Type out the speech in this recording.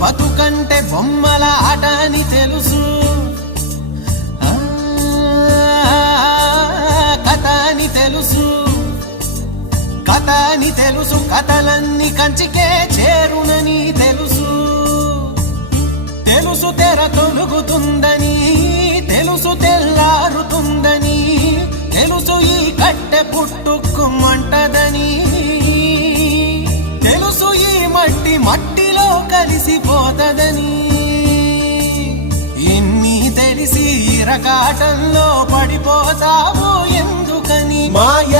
బతుకంటే బొమ్మల ఆట అని తెలుసు, కథ అని తెలుసు, కథ అని తెలుసు, కథలన్నీ కంచికే చేరునని తెలుసు. తెలుసు తెర తొలుగుతుందని, తెలుసు తెల్లారుతుందని, తెలుసు ఈ కట్టె పుట్టుకుమంటదని, తెలుసు ఈ మట్టి మట్టిలో కలిసిపోతదని. ఇన్ని తెలిసి ఇరకాటంలో పడిపోతావు ఎందుకని? మాయ